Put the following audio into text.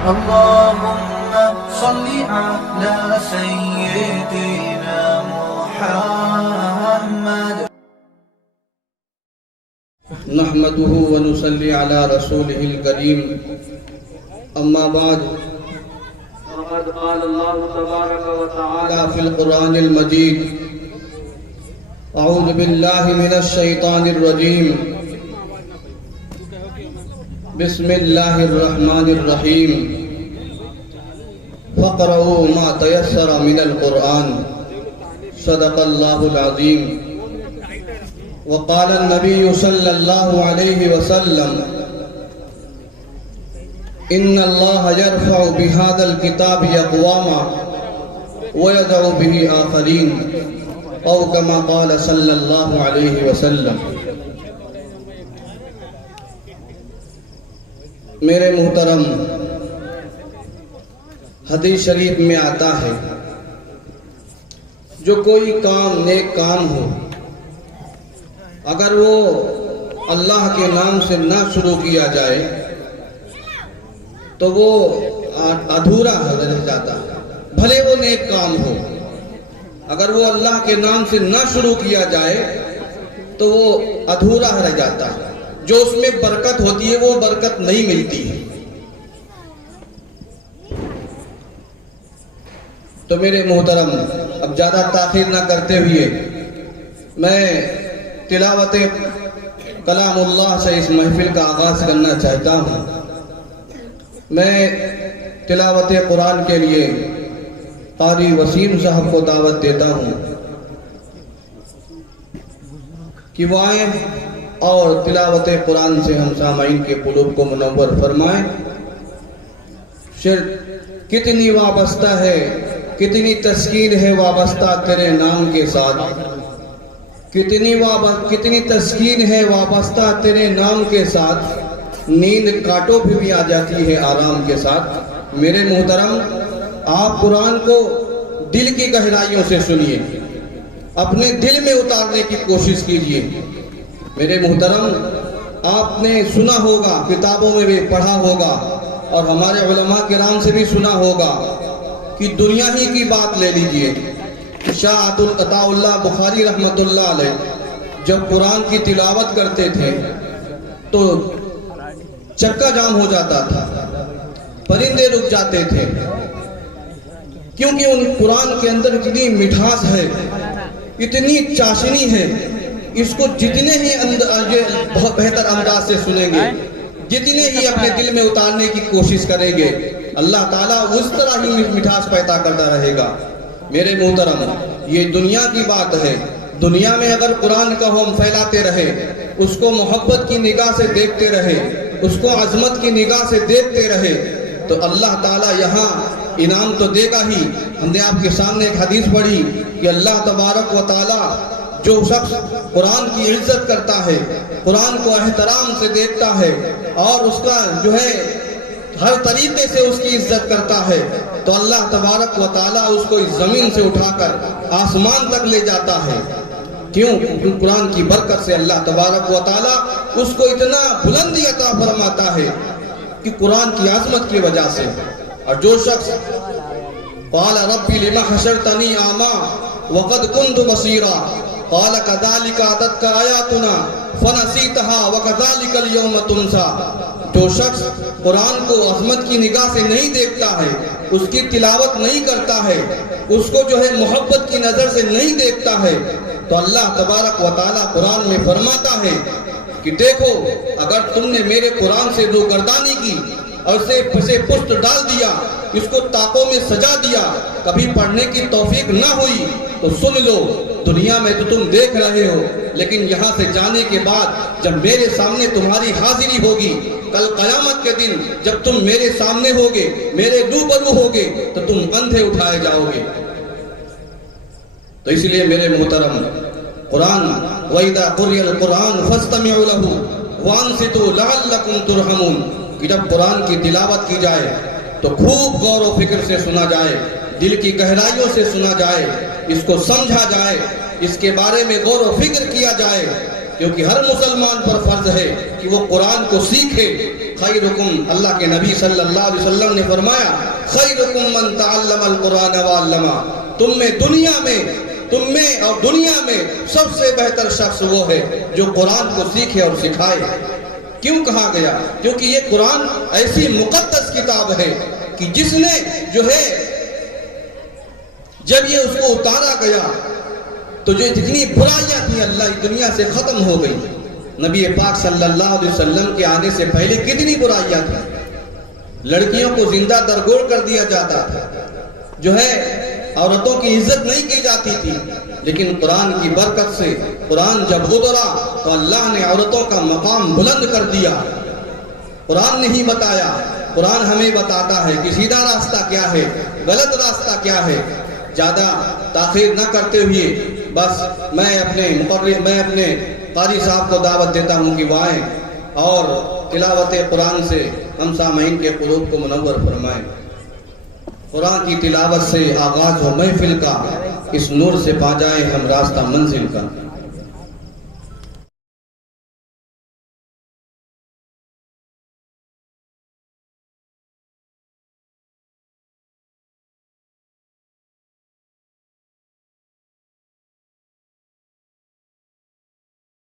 اللهم صل على سيدنا محمد. نحمده ونصلي على رسوله الكريم. اما بعد وقد قال الله تبارك وتعالى في القرآن المجيد: اعوذ باللہ من الشیطان الرجیم، بسم اللہ الرحمن الرحیم، فاقرؤوا ما تيسر من القرآن. صدق اللہ العظیم. وقال النبی صلی اللہ علیہ وسلم: ان اللہ یرفع بهذا الكتاب اقواما ويضع به آخرین، او کما قال صلی اللہ علیہ وسلم. میرے محترم، حدیث شریف میں آتا ہے جو کوئی کام نیک کام ہو، اگر وہ اللہ کے نام سے نہ شروع کیا جائے تو وہ ادھورا رہ جاتا ہے. بھلے وہ نیک کام ہو، اگر وہ اللہ کے نام سے نہ شروع کیا جائے تو وہ ادھورا رہ جاتا ہے. جو اس میں برکت ہوتی ہے وہ برکت نہیں ملتی ہے. تو میرے محترم، اب زیادہ تاخیر نہ کرتے ہوئے میں تلاوت کلام اللہ سے اس محفل کا آغاز کرنا چاہتا ہوں. میں تلاوت قرآن کے لیے قاری وسیم صاحب کو دعوت دیتا ہوں کہ وہ آئیں اور تلاوت قرآن سے ہم سامعین کے قلوب کو منور فرمائیں. شرک کتنی وابستہ ہے، کتنی تسکین ہے وابستہ تیرے نام کے ساتھ، کتنی تسکین ہے وابستہ تیرے نام کے ساتھ. نیند کاٹوں پہ بھی آ جاتی ہے آرام کے ساتھ. میرے محترم، آپ قرآن کو دل کی گہرائیوں سے سنیے، اپنے دل میں اتارنے کی کوشش کیجیے. میرے محترم، آپ نے سنا ہوگا، کتابوں میں بھی پڑھا ہوگا اور ہمارے علماء کرام سے بھی سنا ہوگا کہ دنیا ہی کی بات لے لیجئے. شاہ عطا اللہ بخاری رحمت اللہ علیہ جب قرآن کی تلاوت کرتے تھے تو چکا جام ہو جاتا تھا، پرندے رک جاتے تھے، کیونکہ ان قرآن کے اندر اتنی مٹھاس ہے، اتنی چاشنی ہے. اس کو جتنے ہی بہت بہتر انداز سے سنیں گے، جتنے ہی اپنے دل میں اتارنے کی کوشش کریں گے، اللہ تعالیٰ اس طرح ہی مٹھاس پیدا کرتا رہے گا. میرے محترم، یہ دنیا کی بات ہے. دنیا میں اگر قرآن کا ہم پھیلاتے رہے، اس کو محبت کی نگاہ سے دیکھتے رہے، اس کو عظمت کی نگاہ سے دیکھتے رہے تو اللہ تعالیٰ یہاں انعام تو دے گا ہی. ہم نے آپ کے سامنے ایک حدیث پڑھی کہ اللہ تبارک و تعالیٰ جو شخص قرآن کی عزت کرتا ہے، قرآن کو احترام سے دیکھتا ہے اور اس کا جو ہے ہر طریقے سے اس کی عزت کرتا ہے تو اللہ تبارک و تعالیٰ اس کو اس زمین سے اٹھا کر آسمان تک لے جاتا ہے. کیوں؟ قرآن کی برکت سے اللہ تبارک و تعالیٰ اس کو اتنا بلندی عطا فرماتا ہے کہ قرآن کی عظمت کی وجہ سے. اور جو شخص قال ربی لما حشرتنی اعمیٰ وقد كنت بصیرا قال كذلك اتتك آیاتنا فنسیتها وكذلك اليوم تنسى. جو شخص قرآن کو عظمت کی نگاہ سے نہیں دیکھتا ہے، اس کی تلاوت نہیں کرتا ہے، اس کو جو ہے محبت کی نظر سے نہیں دیکھتا ہے تو اللہ تبارک و تعالیٰ قرآن میں فرماتا ہے کہ دیکھو، اگر تم نے میرے قرآن سے روگردانی کی اور اسے پشت ڈال دیا، اس کو طاقوں میں سجا دیا، کبھی پڑھنے کی توفیق نہ ہوئی تو سن لو، دنیا میں تو تم دیکھ رہے ہو، لیکن یہاں سے جانے کے بعد جب میرے سامنے تمہاری حاضری ہوگی، کل قیامت کے دن جب تم میرے سامنے ہوگے، میرے روبرو ہوگے تو تم اندھے اٹھائے جاؤ گے. تو اس لیے میرے محترم، قرآن وَإِذَا قُرِئَ الْقُرْآنُ فَاسْتَمِعُوا لَهُ وَأَنصِتُوا لَعَلَّكُمْ تُرْحَمُونَ. کہ جب قرآن کی تلاوت کی جائے تو خوب غور و فکر سے سنا جائے، دل کی گہرائیوں سے سنا جائے، اس کو سمجھا جائے، اس کے بارے میں غور و فکر کیا جائے، کیونکہ ہر مسلمان پر فرض ہے کہ وہ قرآن کو سیکھے، خیرکم، اللہ کے نبی صلی اللہ علیہ وسلم نے فرمایا خیرکم من تعلم القرآن وعلمہ، تم میں اور دنیا میں سب سے بہتر شخص وہ ہے جو قرآن کو سیکھے اور سکھائے۔ کیوں کہا گیا؟ کیونکہ یہ قرآن ایسی مقدس کتاب ہے کہ جس نے جو ہے جب یہ اس کو اتارا گیا تو جو جتنی برائیاں تھیں اللہ کی دنیا سے ختم ہو گئی۔ نبی پاک صلی اللہ علیہ وسلم کے آنے سے پہلے کتنی برائیاں تھیں، لڑکیوں کو زندہ درگور کر دیا جاتا تھا، جو ہے عورتوں کی عزت نہیں کی جاتی تھی، لیکن قرآن کی برکت سے قرآن جب اترا تو اللہ نے عورتوں کا مقام بلند کر دیا۔ قرآن نے ہی بتایا، قرآن ہمیں بتاتا ہے کہ سیدھا راستہ کیا ہے، غلط راستہ کیا ہے۔ زیادہ تاخیر نہ کرتے ہوئے بس میں اپنے قاری صاحب کو دعوت دیتا ہوں کہ وہ آئیں اور تلاوت قرآن سے ہم سامعین کے قلوب کو منور فرمائیں۔ قرآن کی تلاوت سے آغاز ہو محفل کا، اس نور سے پا جائیں ہم راستہ منزل کا۔